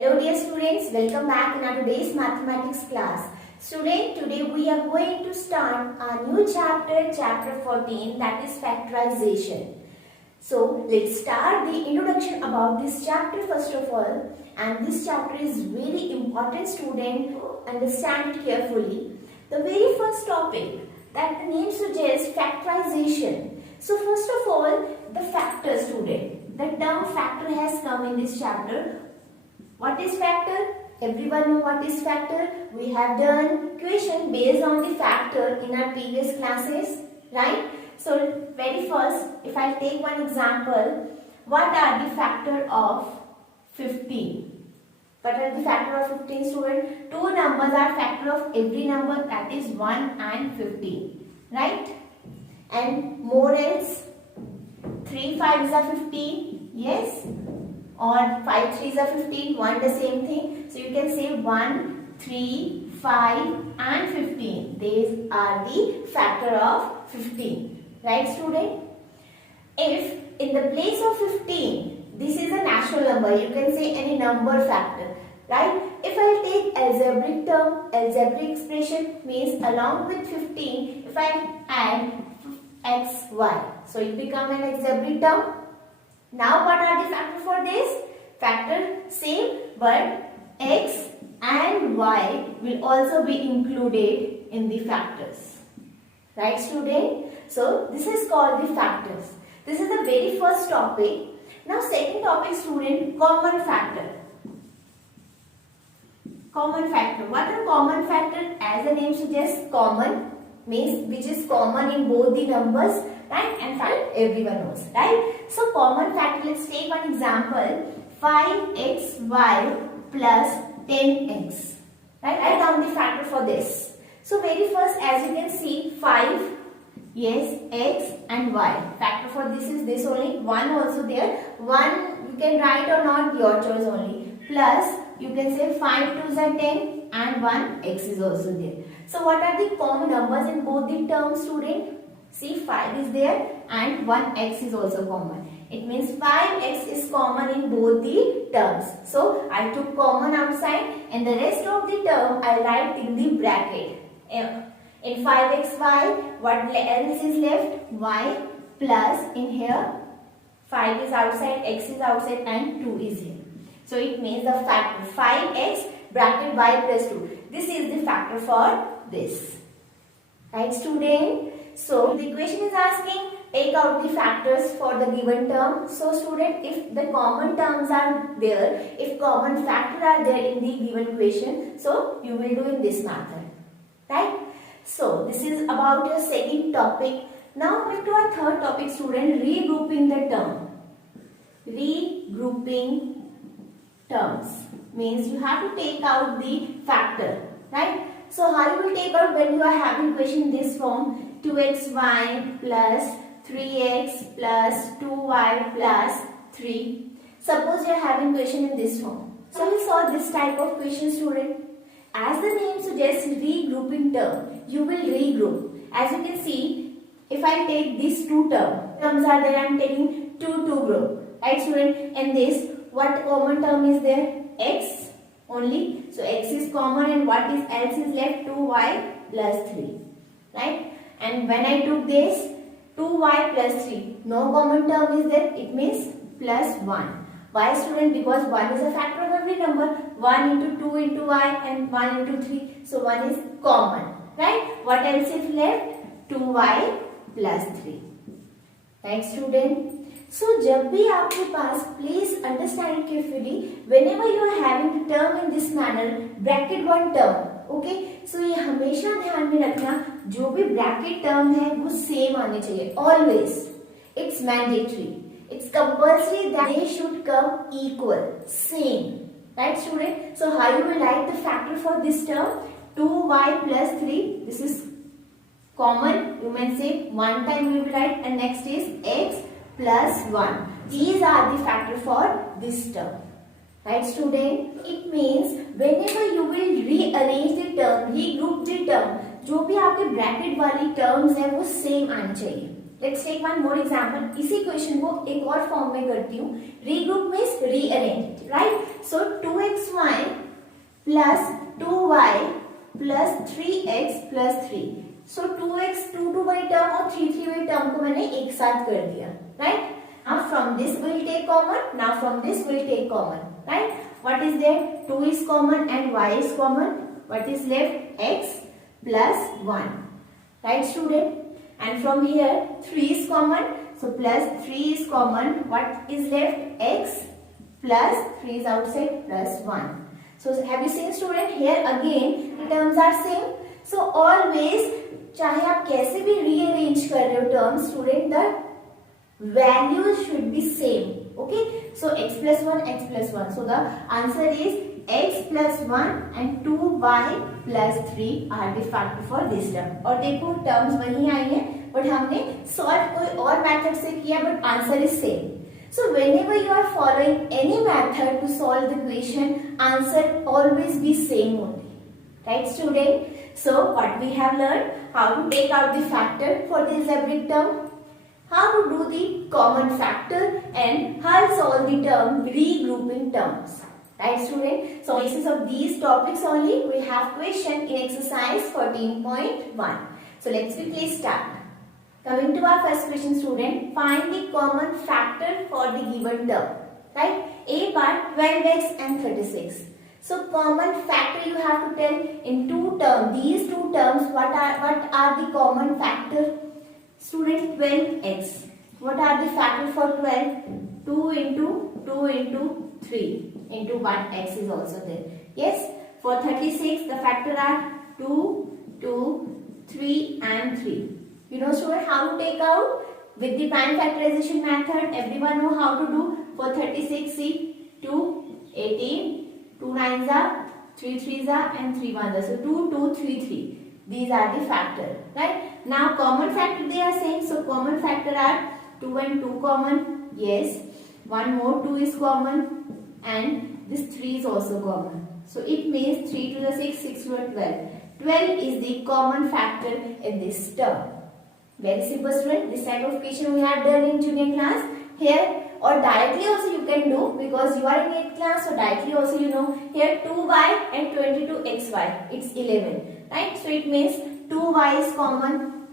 Hello dear students, welcome back in our today's mathematics class. Student, today we are going to start a new chapter, chapter 14, that is factorization. So let's start the introduction about this chapter first of all. And this chapter is very important, student, understand it carefully. The very first topic that the name suggests, factorization. So first of all, the factor, student. The term factor has come in this chapter. What is factor? Everyone know what is factor? We have done question based on the factor in our previous classes, right? So very first, if I take one example, what are the factor of 15? What are the factor of 15, student? Two numbers are factor of every number, that is 1 and 15, right? And more else, 3 5s are 15, yes? Or 5 3s are 15, 1 the same thing. So you can say 1, 3, 5 and 15. These are the factor of 15. Right, student? If in the place of 15, this is a natural number, you can say any number factor. Right? If I take algebraic term, algebraic expression means along with 15, if I add x, y. So it becomes an algebraic term. Now what are the factor for this? Factor same, but x and y will also be included in the factors. Right, student? So this is called the factors. This is the very first topic. Now second topic, student, common factor. Common factor. What are common factor? As the name suggests, common means which is common in both the numbers, right? And fact everyone knows, right? So common factor, let's take one example. 5xy plus 10x. Right? Write down the factor for this. So very first, as you can see, 5, yes, x and y. Factor for this is this only. 1 also there. 1 you can write or not, your choice only. Plus you can say 5 2s are 10 and 1 x is also there. So what are the common numbers in both the terms, student? See, 5 is there and 1x is also common. It means 5x is common in both the terms. So I took common outside and the rest of the term I write in the bracket. In 5xy, what else is left? Y plus in here 5 is outside, x is outside and 2 is here. So it means the factor 5x bracket y plus 2. This is the factor for this. Right, student? So the equation is asking, take out the factors for the given term. So student, if the common terms are there, if common factor are there in the given equation, so you will do in this method. Right? So this is about your second topic. Now coming to our third topic, student, regrouping the term. Regrouping terms means you have to take out the factor. Right? So how you will take out when you are having equation in this form? 2xy plus 3x plus 2y plus 3. Suppose you are having equation in this form. So we saw this type of question, student. As the name suggests, regrouping term, you will regroup. As you can see, if I take these two terms are there, I am taking 2 group. Right, student? And this, what common term is there? X only. So x is common and what is else is left? 2y plus 3. Right? And when I took this 2y plus 3, no common term is there, it means plus 1. Why, student? Because 1 is a factor of every number. 1 into 2 into y and 1 into 3. So 1 is common. Right? What else is left? 2y plus 3. Right, student? So जब भी आपके पास, please understand it carefully, whenever you are having the term in this manner, bracket one term. Okay, so ये हमेशा ध्यान में रखना, जो भी ब्रैकेट टर्म है वो सेम आने चाहिए, always. It's mandatory, it's compulsory that they should come equal, same. Right, student? So how you will write the factor for this term? 2y plus 3, this is common, you may say one time we will write, and next is x plus 1. These are the factor for this term. Right, student? It means whenever you will rearrange the term, regroup the term, जो भी आपके bracket वाली terms है वो same आनी चाहिए. Let's take one more example. इसी question को एक और फॉर्म में करती हूँ. Regroup means rearrange, right. So 2xy plus 2y plus 3x plus 3. So 2x 2 वाली टर्म और 3 वाली टर्म को मैंने एक साथ कर दिया, right. Now from this we'll take common. Now from this we'll take common, right? What is there? 2 is common and y is common. What is left? X plus 1, right, student? And from here 3 is common. So plus 3 is common. What is left? X plus 3 is outside plus 1. So have you seen, student? Here again the terms are same. So always चाहे आप कैसे भी rearrange कर रहे हो terms, student, the values should be same. Okay, so x plus 1, x plus 1. So the answer is x plus 1 and 2y plus 3 are the factor for this term. और देखो terms वही आई हैं, but हमने solve कोई और method से किया, but answer is same. So whenever you are following any method to solve the question, answer always be same only, right, student? So what we have learned, how to take out the factor for the algebraic term, how to do the common factor, and how to solve the term regrouping terms, right, student? So on basis of these topics only we have question in exercise 14.1. So let's quickly start. Coming to our first question, student, find the common factor for the given term, right? A part 12x and 36. So common factor you have to tell in two terms. These two terms, what are the common factor? Student, 12x. What are the factors for 12? 2 into 2 into 3 into 1. X is also there. Yes. For 36, the factor are 2, 2, 3 and 3. You know, student, how to take out? With the prime factorization method, everyone know how to do. For 36, see, 2, 18, 2 9s are, 3 3s are and 3 1s are. So 2, 2, 3, 3. These are the factor, right? Now common factor they are same. So common factor are 2 and 2 common. Yes. One more 2 is common and this 3 is also common. So it means 3 to the 6, 6 to the 12. 12 is the common factor in this term. Very simple, student. This type of question we have done in junior class. Here or directly also you can do, because you are in 8th class, so directly also you know. Here 2y and 22xy, it's 11, right? So it means 2y is common.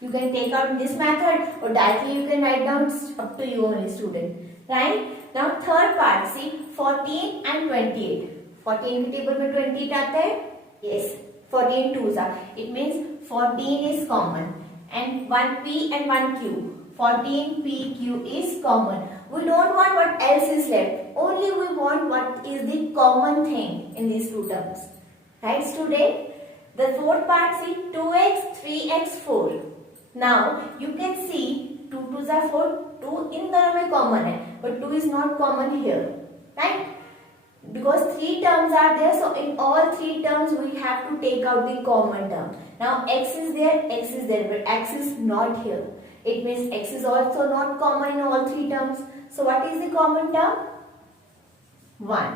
You can take out this method or directly you can write down. It's up to you only, student, right? Now third part, see, 14 and 28. 14 के table में 28 आता है. Yes, 14 2s are. It means 14 is common and 1p and 1q. 14pq is common. We don't want what else is left. Only we want what is the common thing in these two terms. Right, student? The fourth part, see, 2x, 3x, 4. Now, you can see 2 2s are 4. 2 in दोनों में common है. But 2 is not common here. Right? Because 3 terms are there. So, in all 3 terms, we have to take out the common term. Now, x is there, but x is not here. It means x is also not common in all 3 terms. So what is the common term? 1.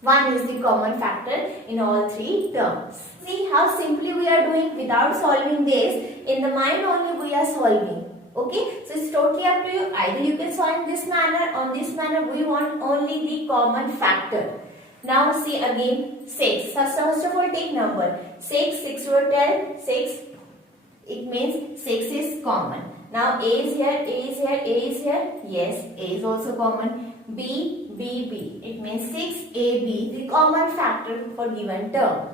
1 is the common factor in all 3 terms. See how simply we are doing without solving this. In the mind only we are solving. Okay. So it's totally up to you. Either you can solve in this manner. On this manner we want only the common factor. Now see again 6. First of all take number. 6, 6 over 10, 6. It means 6 is common. Now A is here, A is here, A is here. Yes, A is also common. B, B, B. It means 6AB, the common factor for given term.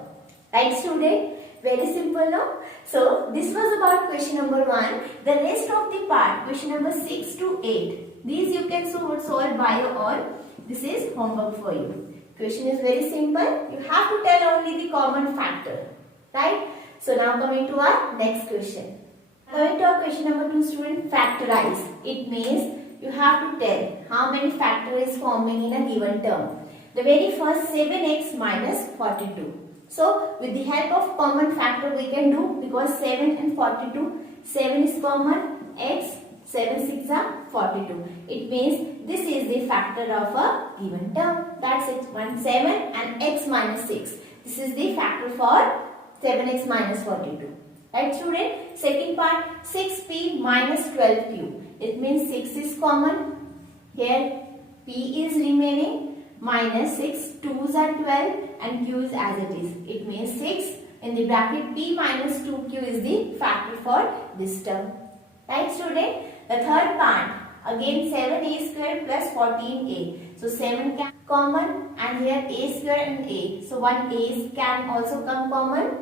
Right, student? Very simple, no? So, this was about question number 1. The rest of the part, question number 6 to 8. These you can solve by your own. This is homework for you. Question is very simple. You have to tell only the common factor. Right? So, now coming to our next question. Coming to our question number 2, student, factorize. It means you have to tell how many factor is forming in a given term. The very first 7x minus 42. So with the help of common factor we can do, because 7 and 42, 7 is common, x, 7 6 are 42. It means this is the factor of a given term. That's it. 1 7 and x minus 6. This is the factor for 7x minus 42. Right student? Second part, 6p minus 12q. It means 6 is common. Here p is remaining minus 6, 2's are 12 and q is as it is. It means 6 in the bracket p minus 2q is the factor for this term. Right student? The third part, again 7a square plus 14a. So 7 can common and here a square and a. So one a can also come common.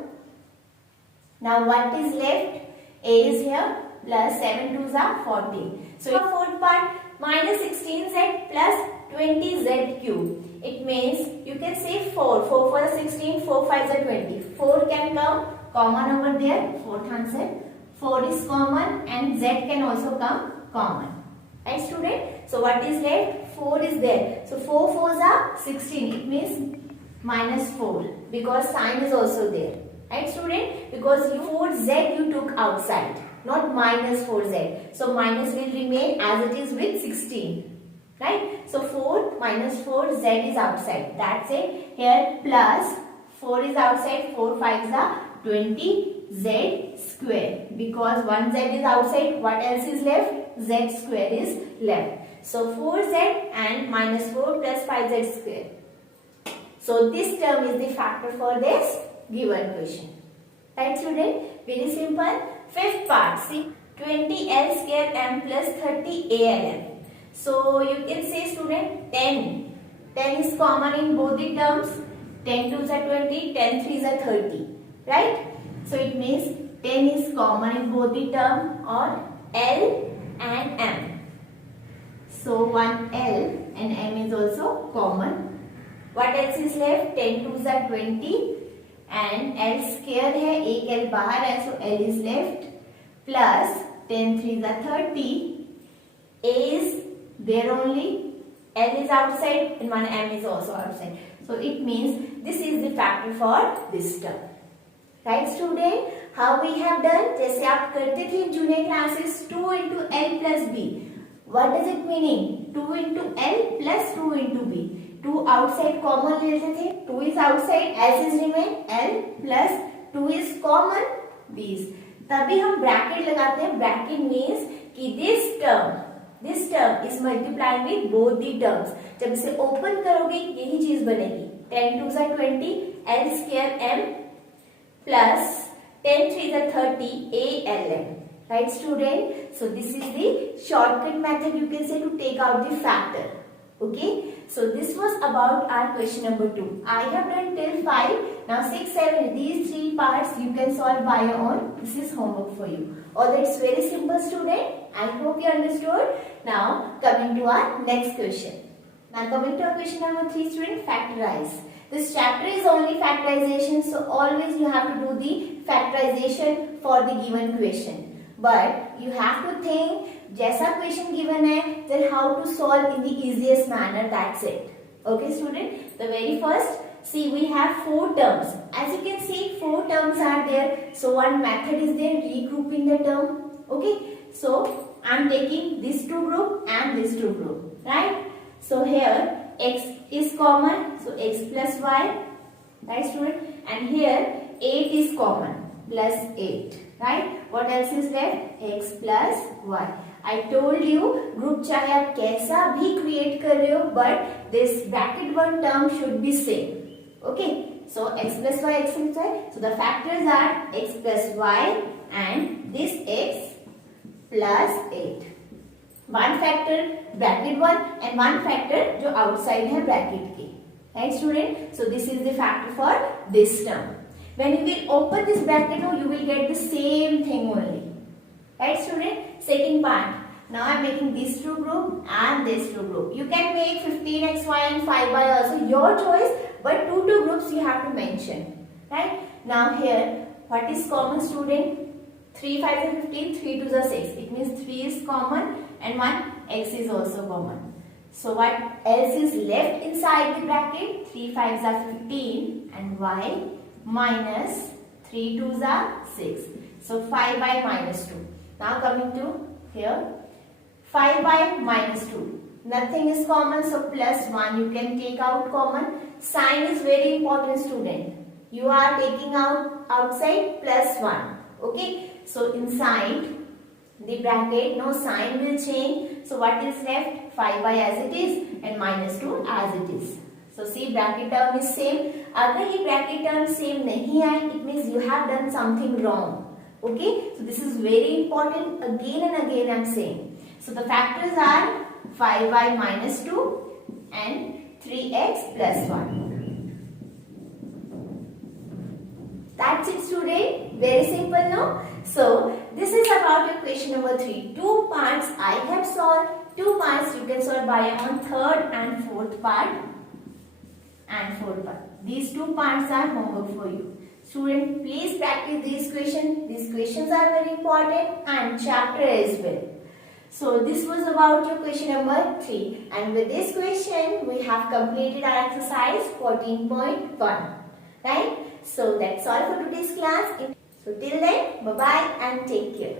Now what is left? A is here plus 7 2's are 14. So the fourth part, minus 16z plus 20z cube. It means you can say 4. 4 for the 16, 4 5 are 20. 4 can come common over there. Fourth answer. 4 is common and z can also come common. Right student? So what is left? 4 is there. So 4 4's are 16. It means minus 4 because sign is also there. Right student? Because 4z you took outside, not minus 4z. So minus will remain as it is with 16. Right? So 4 minus 4 z is outside. That's it. Here plus 4 is outside. 4 5's are 20 z square. Because 1z is outside. What else is left? Z square is left. So 4z and minus 4 plus 5z square. So this term is the factor for this given question. Right student? Very simple. Fifth part. See 20l square m plus 30alm. So you can say student 10. 10 is common in both the terms. 10 2's are 20, 10 3's are 30. Right? So it means 10 is common in both the term or L and M. So one L and M is also common. What else is left? 10 2's are 20 and L square hai, ek L bahar hai, so L is left plus 10 3's are 30. A is there only, L is outside and one M is also outside. So it means this is the factor for this term. Right student? How we have done? जैसे आप करते थे in junior classes 2 into L plus B. What does it meaning? 2 into L plus 2 into B. 2 outside common लेते थे. 2 is outside as is remain. L plus 2 is common. These. तभी हम bracket लगाते हैं. Bracket means कि this term is multiplied with both the terms. जब इसे open करोगे यही चीज बनेगी. 10 2's are 20. L square M plus 10 3's are 30 ALM. Right student? So this is the shortcut method you can say to take out the factor. Okay. So this was about our question number 2. I have done till 5. Now 6, 7. These 3 parts you can solve by your own. This is homework for you. Although it's very simple student. I hope you understood. Now coming to our next question. Now coming to our question number 3 student, factorize. This chapter is only factorization, so always you have to do the factorization for the given question. But you have to think, जैसा question given है, then how to solve in the easiest manner. That's it. Okay, student. The very first, see we have 4 terms. As you can see, 4 terms are there. So one method is there, regrouping the term. Okay. So I am taking these 2 group and this 2 group, right? So here x is common, so x plus y, right student? And here 8 is common, plus 8, right? What else is left? X plus y. I told you group चाहे आप कैसा भी create कर रहे हो, but this bracket one term should be same. Okay? So x plus y, x plus y. So the factors are x plus y and this x plus 8. One factor bracket 1 and one factor जो outside है bracket के. Right student? So this is the factor for this term. When you will open this bracket, you will get the same thing only. Right student? Second part. Now I am making these 2 group and this 2 group. You can make 15xy and 5y also, your choice, but 2 groups you have to mention. Right? Now here, what is common student? 3 5 is 15, 3 2's are 6. It means 3 is common and one x is also common. So what else is left inside the bracket? 3 5's are 15 and y minus 3 2's are 6. So 5y minus 2. Now coming to here, 5y minus 2. Nothing is common, so plus 1 you can take out common. Sign is very important student. You are taking out outside plus 1. Okay, so inside the bracket no sign will change. So what is left? 5y as it is and minus 2 as it is. So see, bracket term is same. अगर ये bracket term same नहीं आए, it means you have done something wrong. Okay, so this is very important. Again and again I am saying. So the factors are 5y minus 2 and 3x plus 1. That's it, student. Very simple, no? So this is about your question number 3. 2 parts I have solved. 2 parts you can solve by on third and fourth part. These 2 parts are homework for you. Student, please practice these questions. These questions are very important and chapter as well. So this was about your question number 3. And with this question, we have completed our exercise 14.1. Right? So that's all for today's class. So till then, bye-bye and take care.